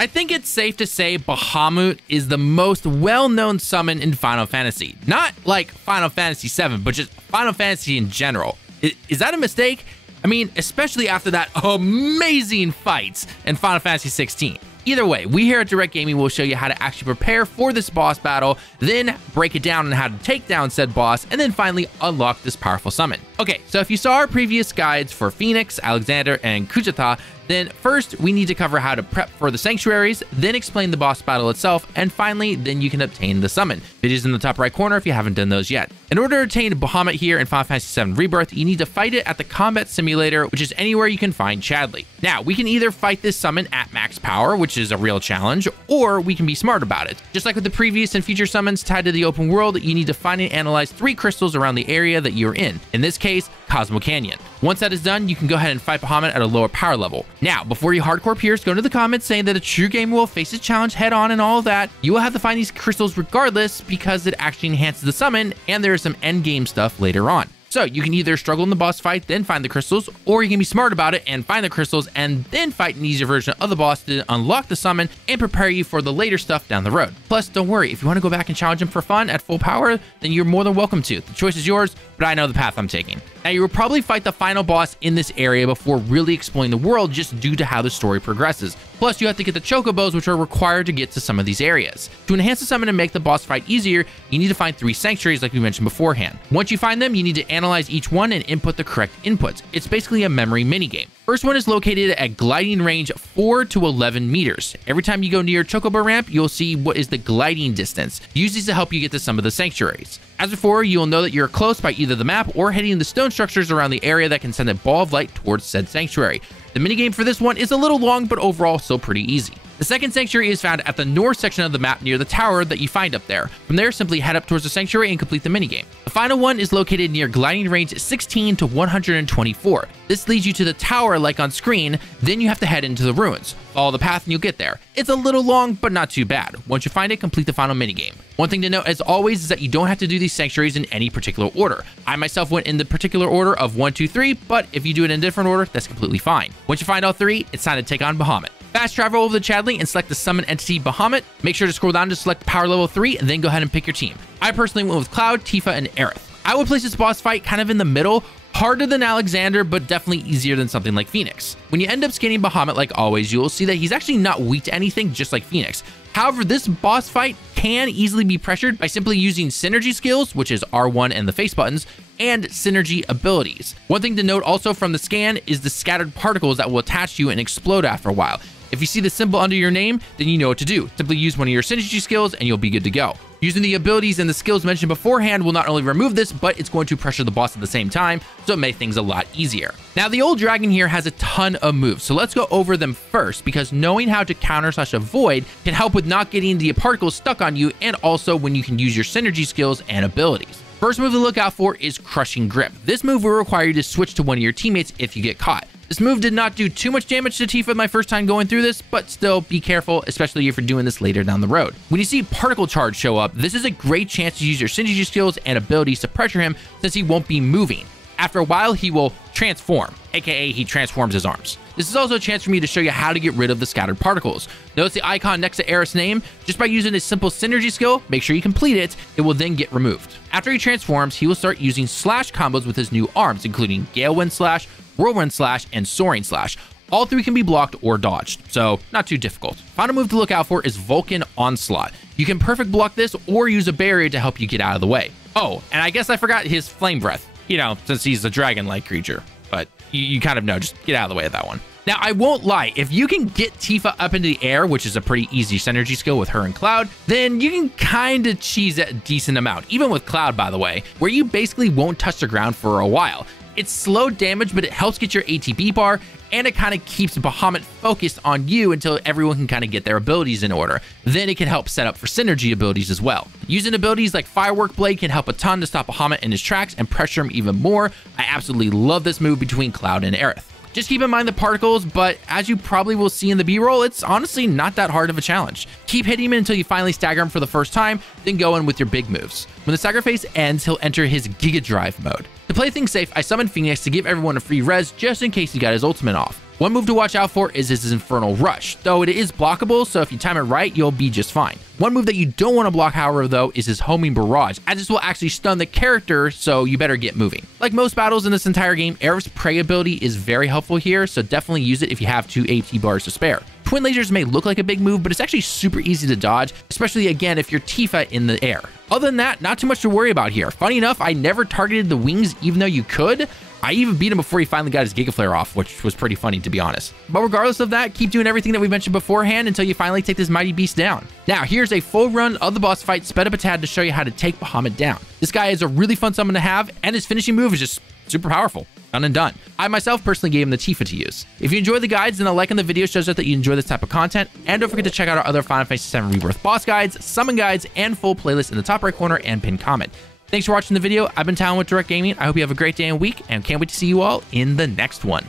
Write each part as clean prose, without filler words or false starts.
I think it's safe to say Bahamut is the most well-known summon in Final Fantasy. Not like Final Fantasy VII, but just Final Fantasy in general. Is that a mistake? I mean, especially after that amazing fight in Final Fantasy XVI. Either way, we here at Direct Gaming will show you how to actually prepare for this boss battle, then break it down on how to take down said boss, and then finally unlock this powerful summon. Okay, so if you saw our previous guides for Phoenix, Alexander, and Kuchita, then first we need to cover how to prep for the sanctuaries, then explain the boss battle itself, and finally, then you can obtain the summon. Videos in the top right corner if you haven't done those yet. In order to obtain Bahamut here in Final Fantasy VII Rebirth, you need to fight it at the combat simulator, which is anywhere you can find Chadley. Now, we can either fight this summon at max power, which is a real challenge, or we can be smart about it. Just like with the previous and future summons tied to the open world, you need to find and analyze 3 crystals around the area that you're in this case, Cosmo Canyon. Once that is done, you can go ahead and fight Bahamut at a lower power level. Now, before you hardcore peers go into the comments saying that a true gamer will face this challenge head on and all of that, you will have to find these crystals regardless because it actually enhances the summon and there is some end game stuff later on. So you can either struggle in the boss fight, then find the crystals, or you can be smart about it and find the crystals and then fight an easier version of the boss to unlock the summon and prepare you for the later stuff down the road. Plus, don't worry, if you want to go back and challenge him for fun at full power, then you're more than welcome to. The choice is yours, but I know the path I'm taking. Now, you will probably fight the final boss in this area before really exploring the world just due to how the story progresses. Plus, you have to get the chocobos, which are required to get to some of these areas. To enhance the summon and make the boss fight easier, you need to find 3 sanctuaries like we mentioned beforehand. Once you find them, you need to analyze each one and input the correct inputs. It's basically a memory minigame. First one is located at gliding range 4 to 11 meters. Every time you go near Chocobo ramp, you'll see what is the gliding distance. Use these to help you get to some of the sanctuaries. As before, you'll know that you're close by either the map or hitting the stone structures around the area that can send a ball of light towards said sanctuary. The minigame for this one is a little long, but overall still pretty easy. The second sanctuary is found at the north section of the map near the tower that you find up there. From there, simply head up towards the sanctuary and complete the minigame. The final one is located near gliding range 16 to 124. This leads you to the tower like on screen, then you have to head into the ruins. Follow the path and you'll get there. It's a little long, but not too bad. Once you find it, complete the final minigame. One thing to note, as always, is that you don't have to do these sanctuaries in any particular order. I myself went in the particular order of 1, 2, 3, but if you do it in a different order, that's completely fine. Once you find all 3, it's time to take on Bahamut. Fast travel over to Chadley and select the summon entity Bahamut. Make sure to scroll down to select power level 3 and then go ahead and pick your team. I personally went with Cloud, Tifa, and Aerith. I would place this boss fight kind of in the middle, harder than Alexander, but definitely easier than something like Phoenix. When you end up scanning Bahamut like always, you will see that he's actually not weak to anything, just like Phoenix. However, this boss fight can easily be pressured by simply using synergy skills, which is R1 and the face buttons, and synergy abilities. One thing to note also from the scan is the scattered particles that will attach to you and explode after a while. If you see the symbol under your name, then you know what to do. Simply use one of your synergy skills and you'll be good to go. Using the abilities and the skills mentioned beforehand will not only remove this, but it's going to pressure the boss at the same time, so it makes things a lot easier. Now, the old dragon here has a ton of moves, so let's go over them first, because knowing how to counter/avoid can help with not getting the particles stuck on you, and also when you can use your synergy skills and abilities. First move to look out for is Crushing Grip. This move will require you to switch to one of your teammates if you get caught. This move did not do too much damage to Tifa my first time going through this, but still be careful, especially if you're doing this later down the road. When you see Particle Charge show up, this is a great chance to use your synergy skills and abilities to pressure him since he won't be moving. After a while, he will transform, aka he transforms his arms. This is also a chance for me to show you how to get rid of the scattered particles. Notice the icon next to Aerith's name? Just by using a simple synergy skill, make sure you complete it, it will then get removed. After he transforms, he will start using slash combos with his new arms, including Gale Wind Slash, Whirlwind Slash, and Soaring Slash. All 3 can be blocked or dodged, so not too difficult. Final move to look out for is Vulcan Onslaught. You can perfect block this or use a barrier to help you get out of the way. Oh, and I guess I forgot his Flame Breath, you know, since he's a dragon-like creature, but you kind of know, just get out of the way of that one. Now, I won't lie, if you can get Tifa up into the air, which is a pretty easy synergy skill with her and Cloud, then you can kind of cheese a decent amount, even with Cloud, by the way, where you basically won't touch the ground for a while. It's slow damage, but it helps get your ATB bar, and it kind of keeps Bahamut focused on you until everyone can kind of get their abilities in order. Then it can help set up for synergy abilities as well. Using abilities like Firework Blade can help a ton to stop Bahamut in his tracks and pressure him even more. I absolutely love this move between Cloud and Aerith. Just keep in mind the particles, but as you probably will see in the B-roll, it's honestly not that hard of a challenge. Keep hitting him until you finally stagger him for the first time, then go in with your big moves. When the stagger phase ends, he'll enter his Giga Drive mode. To play things safe, I summoned Phoenix to give everyone a free res just in case he got his ultimate off. One move to watch out for is his Infernal Rush, though it is blockable, so if you time it right, you'll be just fine. One move that you don't want to block, however, though, is his Homing Barrage, as this will actually stun the character, so you better get moving. Like most battles in this entire game, Aerith's Prey ability is very helpful here, so definitely use it if you have 2 AT bars to spare. Twin lasers may look like a big move, but it's actually super easy to dodge, especially again if you're Tifa in the air. Other than that, not too much to worry about here. Funny enough, I never targeted the wings even though you could. I even beat him before he finally got his Giga Flare off, which was pretty funny to be honest. But regardless of that, keep doing everything that we mentioned beforehand until you finally take this mighty beast down. Now, here's a full run of the boss fight sped up a tad to show you how to take Bahamut down. This guy is a really fun summon to have, and his finishing move is just super powerful. Done and done. I myself personally gave him the Tifa to use. If you enjoy the guides, then a like on the video shows us that you enjoy this type of content, and don't forget to check out our other Final Fantasy VII Rebirth boss guides, summon guides, and full playlist in the top right corner and pinned comment. Thanks for watching the video. I've been Talon with Direct Gaming. I hope you have a great day and week, and can't wait to see you all in the next one.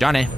Johnny.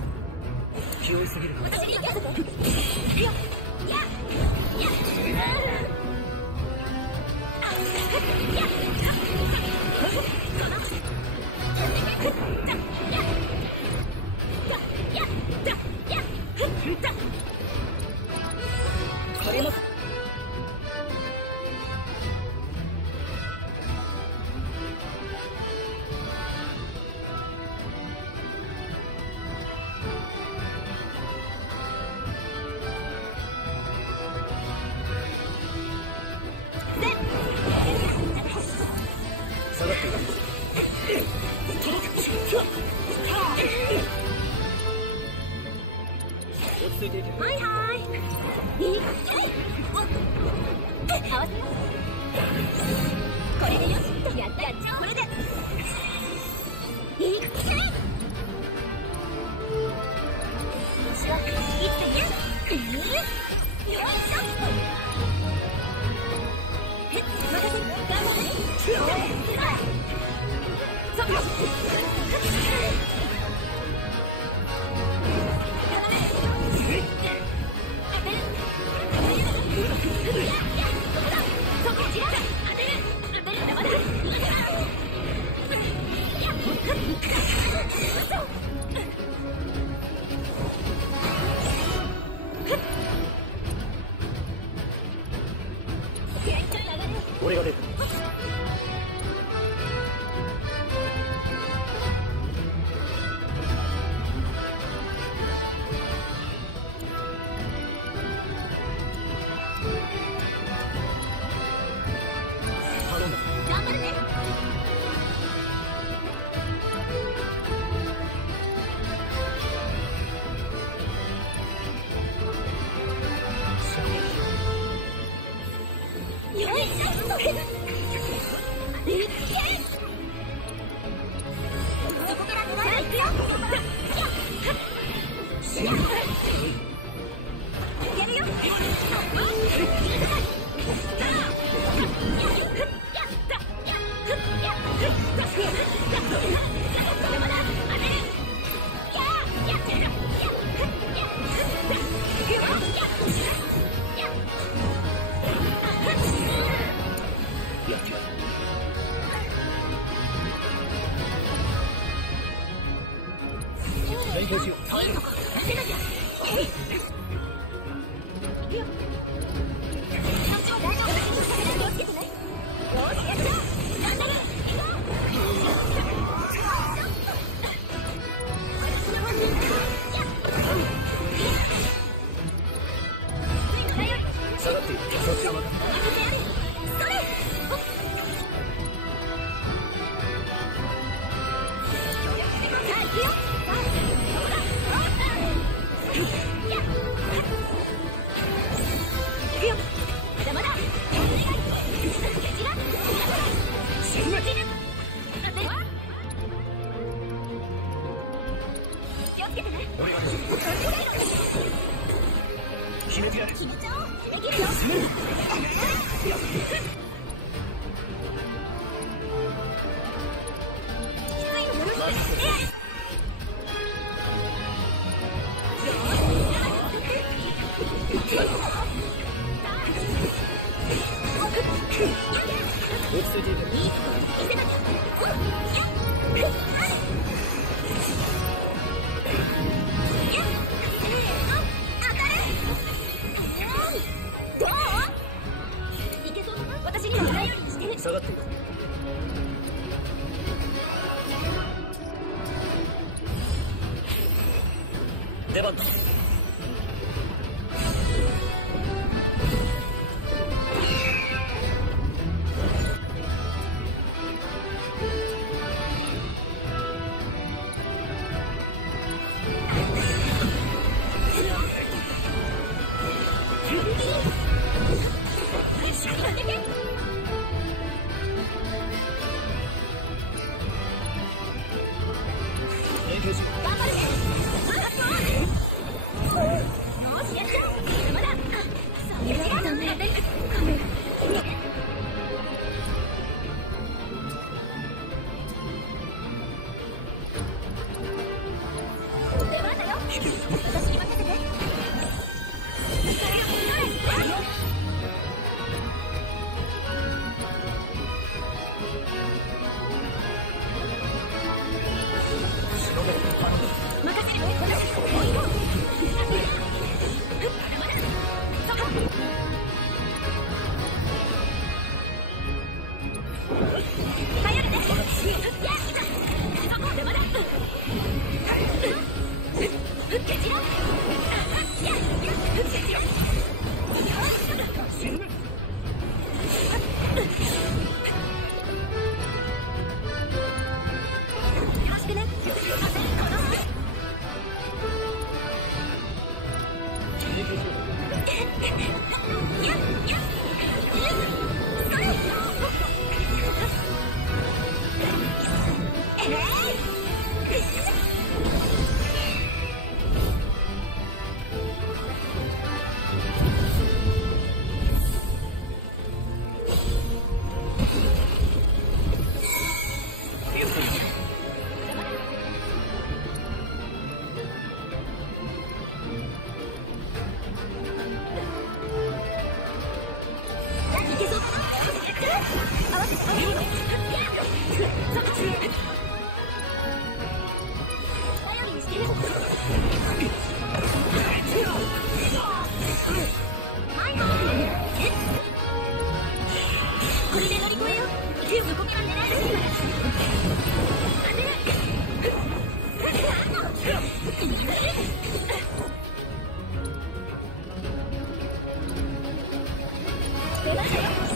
出ましたよ。